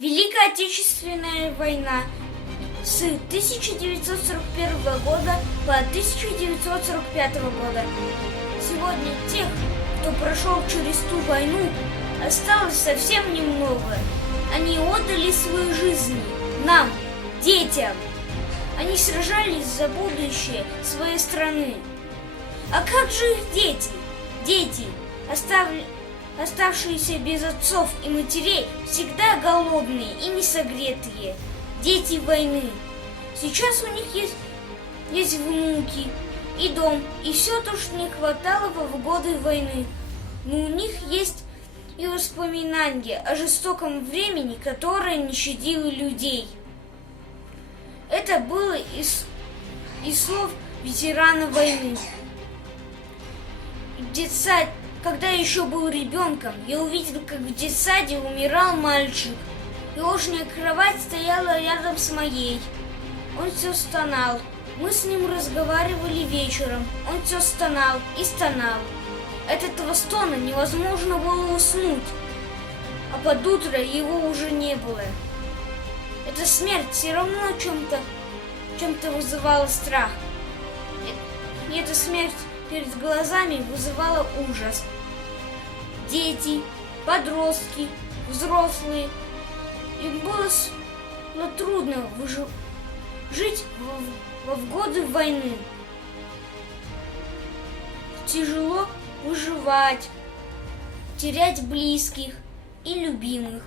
Великая Отечественная война с 1941 года по 1945 года. Сегодня тех, кто прошел через ту войну, осталось совсем немного. Они отдали свои жизни нам, детям. Они сражались за будущее своей страны. А как же их дети? Дети, оставшиеся без отцов и матерей, всегда голодные и несогретые. Дети войны. Сейчас у них есть внуки и дом, и все то, что не хватало в годы войны. Но у них есть и воспоминания о жестоком времени, которое не щадило людей. Это было из слов ветерана войны. Когда еще был ребенком, я увидел, как в детсаде умирал мальчик. Ложная кровать стояла рядом с моей. Он все стонал. Мы с ним разговаривали вечером. Он все стонал и стонал. От этого стона невозможно было уснуть. А под утро его уже не было. Эта смерть все равно чем-то вызывала страх. И эта смерть перед глазами вызывала ужас. Дети, подростки, взрослые. Им было трудно жить в годы войны. Тяжело выживать, терять близких и любимых.